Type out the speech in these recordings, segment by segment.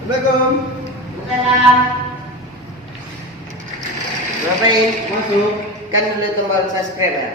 Assalamualaikum. Waalaikumsalam. Ngapain? Masuk. Kan dulu tombol subscribe ya.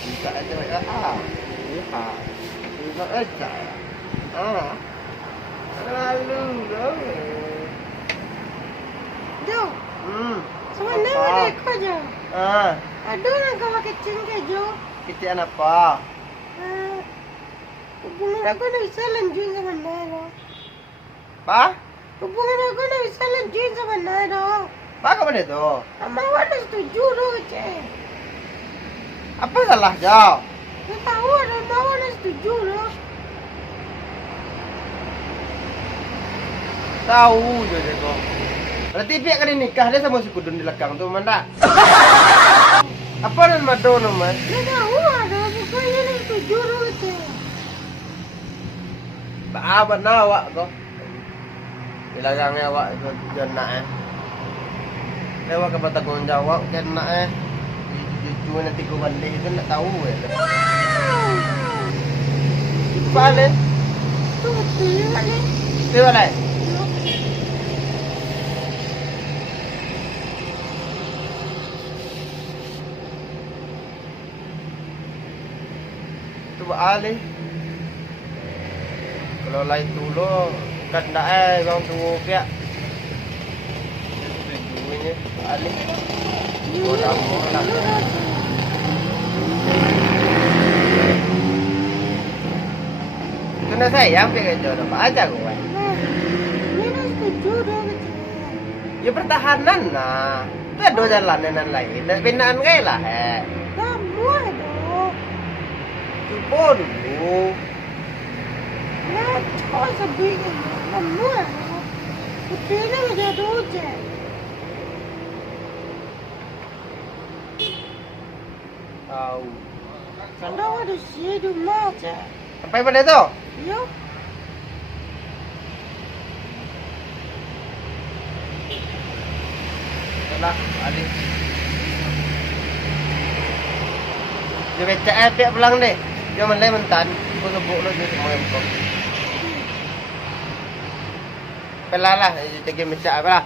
Bisa aja ya. Iya. Bisa aja. Lalu dong. Jo, sebenarnya Apa? mereka Jo. Ah, Aduh, nak kecil ke Jo. kecil apa? Hubungan aku nak bisa lanjut sebenarnya. Pa? Hubungan aku nak bisa lanjut sebenarnya. Pa ke mana tu? Mama awak dah setuju doh, cik. Apa salah jauh? Tak tahu ada mama dah setuju doh. Tahu je kau. Berarti pihak kali nikah dia sama si kudun di belakang tu mana? Apa nama do nama? Tak tahu ada pokoknya dah setuju doh, cik. Apa nak awak kau? Di belakangnya awak jana Lewat ke tanggung jawab jana Cuma nanti kau balik itu nak tahu Apa ni? Tu betul ni. Di mana? Tu alih. Kalau lain dulu kan dah orang tu pihak. Tujuannya alih. Orang orang. Kena sayang pihak jodoh apa aja kau. Ni dah setuju doh, cik. Ya pertahanan nah. Ada jalan yang lain. Dan pinaan kaya lah. Kamu dong. Coba dulu. Nah, kau sebingin. Kamu dong. Kepina aja doja. Tahu. Kalau ada sih di mana? Sampai pada itu. Yo. Lah, adik. Dia becak pihak pulang deh. Dia mulai mentan. Aku sebut lu dia semua yang kau. Pelalah, jadi becak apa lah.